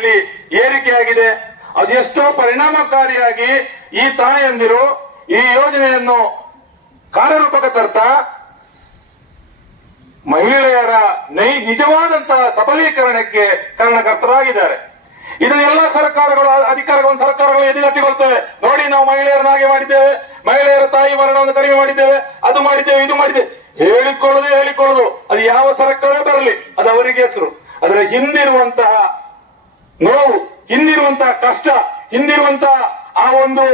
ಅಂಗನವಾಡಿಯಲ್ಲಿ ಏರಿಕೆಯಾಗಿದೆ ಅದೆಷ್ಟೋ ಪರಿಣಾಮಕಾರಿಯಾಗಿ ಈ ತಾಯಂದಿರು ಈ ಯೋಜನೆಯನ್ನು ಕಾರ್ಯರೂಪಕ್ಕೆ ತರ್ತಾ ಮಹಿಳೆಯರ ನೈ, ನಿಜವಾದಂತಹ ಸಬಲೀಕರಣಕ್ಕೆ ಕಾರಣಕರ್ತರಾಗಿದ್ದಾರೆ. ಇದನ್ನೆಲ್ಲ ಸರ್ಕಾರಗಳು, ಅಧಿಕಾರಗಳು ಸರ್ಕಾರಗಳು ಎದುರುಗಟ್ಟಿಕೊಳ್ತೇವೆ ನೋಡಿ ನಾವು ಮಹಿಳೆಯರನ್ನ ಹಾಗೆ ಮಾಡಿದ್ದೇವೆ. ಮಹಿಳೆಯರ ತಾಯಿ ಮರಣವನ್ನು ಕಡಿಮೆ ಮಾಡಿದ್ದೇವೆ. ಅದು ಮಾಡಿದ್ದೇವೆ, ಇದು ಮಾಡಿದ್ದೇವೆ. ಹೇಳಿಕೊಳ್ಳೋದು ಹೇಳಿಕೊಳ್ಳೋದು. ಅದು ಯಾವ ಸರ್ಕಾರ ಬರಲಿ. ಅದು ಅವರಿಗೆ ಹೆಸರು. ಅದರ ಹಿಂದಿರುವಂತಹ ನೋವು ಹಿಂದಿರುವಂತಹ ಕಷ್ಟ ಹಿಂದಿರುವಂತಹ ಆ ಒಂದು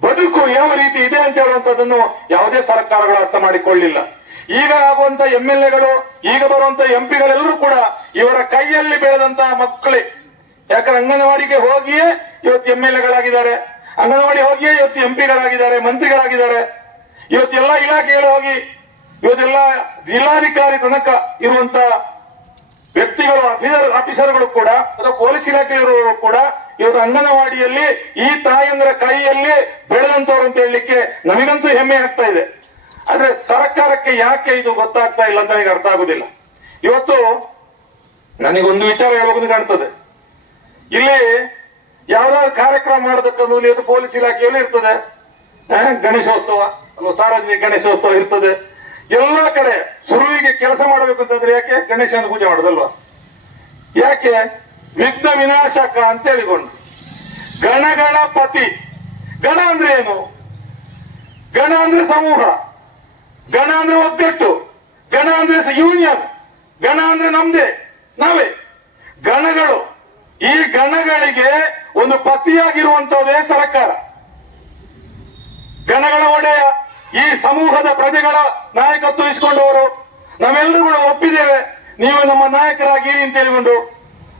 ಬದುಕು ಯಾವ ರೀತಿ ಇದೆ ಅಂತ ಹೇಳುವಂತದನ್ನು ಯಾವುದೇ ಸರ್ಕಾರಗಳು ಅರ್ಥ ಮಾಡಿಕೊಳ್ಳಿಲ್ಲ. ಈಗ ಆಗುವಂತ ಎಂ ಎಲ್ ಎಗಳು ಈಗ ಬರುವಂತ ಎಂಪಿಗಳೆಲ್ಲರೂ ಕೂಡ ಇವರ ಕೈಯಲ್ಲಿ ಬೆಳೆದಂತಹ ಮಕ್ಕಳೇ. ಯಾಕಂದ್ರೆ ಅಂಗನವಾಡಿಗೆ ಹೋಗಿಯೇ ಇವತ್ತು ಎಂ ಎಲ್ ಎಗಳಾಗಿದ್ದಾರೆ ಅಂಗನವಾಡಿ ಹೋಗಿಯೇ ಇವತ್ತು ಎಂಪಿಗಳಾಗಿದ್ದಾರೆ, ಮಂತ್ರಿಗಳಾಗಿದ್ದಾರೆ. ಇವತ್ತೆಲ್ಲ ಇಲಾಖೆಗಳು ಹೋಗಿ, ಇವತ್ತೆಲ್ಲ ಜಿಲ್ಲಾಧಿಕಾರಿ ತನಕ ಇರುವಂತ ವ್ಯಕ್ತಿಗಳು ಆಫೀಸರ್ ಆಫೀಸರ್ಗಳು ಕೂಡ, ಅಥವಾ ಪೊಲೀಸ್ ಇಲಾಖೆಯವರು ಕೂಡ ಇವತ್ತು ಅಂಗನವಾಡಿಯಲ್ಲಿ ಈ ತಾಯಂದ್ರ ಕೈಯಲ್ಲಿ ಬೆಳೆದಂತವ್ರು ಅಂತ ಹೇಳಲಿಕ್ಕೆ ನಮಗಂತೂ ಹೆಮ್ಮೆ ಆಗ್ತಾ ಇದೆ. ಆದ್ರೆ ಸರ್ಕಾರಕ್ಕೆ ಯಾಕೆ ಇದು ಗೊತ್ತಾಗ್ತಾ ಇಲ್ಲ ಅಂತ ನನಗೆ ಅರ್ಥ ಆಗುದಿಲ್ಲ. ಇವತ್ತು ನನಗೊಂದು ವಿಚಾರ ಹೇಳ್ಬೇಕು ಕಾಣ್ತದೆ. ಇಲ್ಲಿ ಯಾವ್ದಾದ್ರು ಕಾರ್ಯಕ್ರಮ ಮಾಡದಕ್ಕ ಮೊದಲು ಇವತ್ತು ಪೊಲೀಸ್ ಇಲಾಖೆಯಲ್ಲಿ ಇರ್ತದೆ. ಗಣೇಶೋತ್ಸವ ಸಾರ್ವಜನಿಕ ಗಣೇಶೋತ್ಸವ ಇರ್ತದೆ. ಎಲ್ಲ ಕಡೆ ಸುರುವಿಗೆ ಕೆಲಸ ಮಾಡಬೇಕು ಅಂತಂದ್ರೆ ಯಾಕೆ? ಗಣೇಶನ ಪೂಜೆ ಮಾಡೋದಲ್ವಾ? ಯಾಕೆ? ವಿಘ್ನ ವಿನಾಶಕ ಅಂತ ಹೇಳಿಕೊಂಡು ಗಣಗಳ ಪತಿ. ಗಣ ಅಂದ್ರೆ ಏನು? ಗಣ ಅಂದ್ರೆ ಸಮೂಹ. ಗಣ ಅಂದ್ರೆ ಒಗ್ಗಟ್ಟು. ಗಣ ಅಂದ್ರೆ ಯೂನಿಯನ್ ಗಣ ಅಂದ್ರೆ ನಮ್ದೇ. ನಾವೇ. ಗಣಗಳು. ಈ ಗಣಗಳಿಗೆ ಒಂದು ಪತಿಯಾಗಿರುವಂತಹದೇ ಸರ್ಕಾರ. ಗಣಗಳ ಒಡೆಯ. ಈ ಸಮೂಹದ ಪ್ರಜೆಗಳ ನಾಯಕತ್ವ ಇಸ್ಕೊಂಡವರು, ನಾವೆಲ್ಲರೂ ಕೂಡ ಒಪ್ಪಿದ್ದೇವೆ. ನೀವು ನಮ್ಮ ನಾಯಕರಾಗಿರಿ ಅಂತ ಹೇಳಿಕೊಂಡು.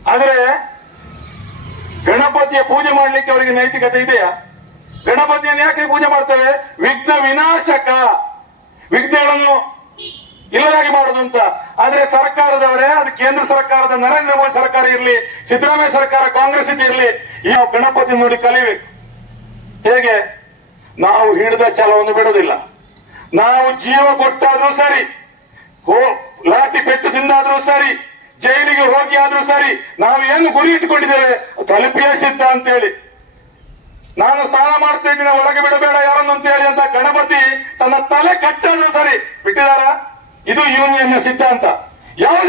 ಆದ್ರೆ, ಗಣಪತಿಯ ಪೂಜೆ ಮಾಡ್ಲಿಕ್ಕೆ ಅವರಿಗೆ ನೈತಿಕತೆ ಇದೆಯಾ? ಗಣಪತಿಯನ್ನು ಯಾಕೆ ಪೂಜೆ ಮಾಡ್ತೇವೆ? ವಿಘ್ನ ವಿನಾಶಕ. ವಿಘ್ನಗಳನ್ನು ಇಲ್ಲದಾಗಿ ಮಾಡುದು ಅಂತ. ಆದ್ರೆ ಸರ್ಕಾರದವರೇ, ಅದು ಕೇಂದ್ರ ಸರ್ಕಾರದ, ನರೇಂದ್ರ ಮೋದಿ ಸರ್ಕಾರ ಇರಲಿ, ಸಿದ್ದರಾಮಯ್ಯ ಸರ್ಕಾರ, ಕಾಂಗ್ರೆಸ್ ಇರಲಿ, ಈ ಗಣಪತಿ ನೋಡಿ ಕಲಿಬೇಕು. ಹೇಗೆ? ನಾವು ಹಿಡಿದ ಛಲವನ್ನು ಬಿಡುವುದಿಲ್ಲ. ನಾವು ಜೀವ ಕೊಟ್ಟಾದ್ರೂ ಸರಿ, ಹೋ, ಲಾಠಿ ಪೆಟ್ಟು ತಿಂದಾದ್ರೂ ಸರಿ, ಜೈಲಿಗೆ ಹೋಗಿ ಆದ್ರೂ ಸರಿ, ನಾವು ಏನು ಗುರಿ ಇಟ್ಕೊಂಡಿದ್ದೇವೆ ತಲುಪಿಯೇ ಸಿದ್ಧ ಅಂತೇಳಿ. ನಾನು ಸ್ನಾನ ಮಾಡ್ತಾ ಇದ್ದೀನಿ, ಒಳಗೆ ಬಿಡಬೇಡ ಯಾರನ್ನು ಅಂತ ಹೇಳಿ ಅಂತ ಗಣಪತಿ ತನ್ನ ತಲೆ ಕಟ್ಟಾದ್ರೂ ಸರಿ. ಬಿಟ್ಟಿದಾರ ಇದು ಯೂನಿಯನ್ ಸಿದ್ಧಾಂತ. ಯಾವ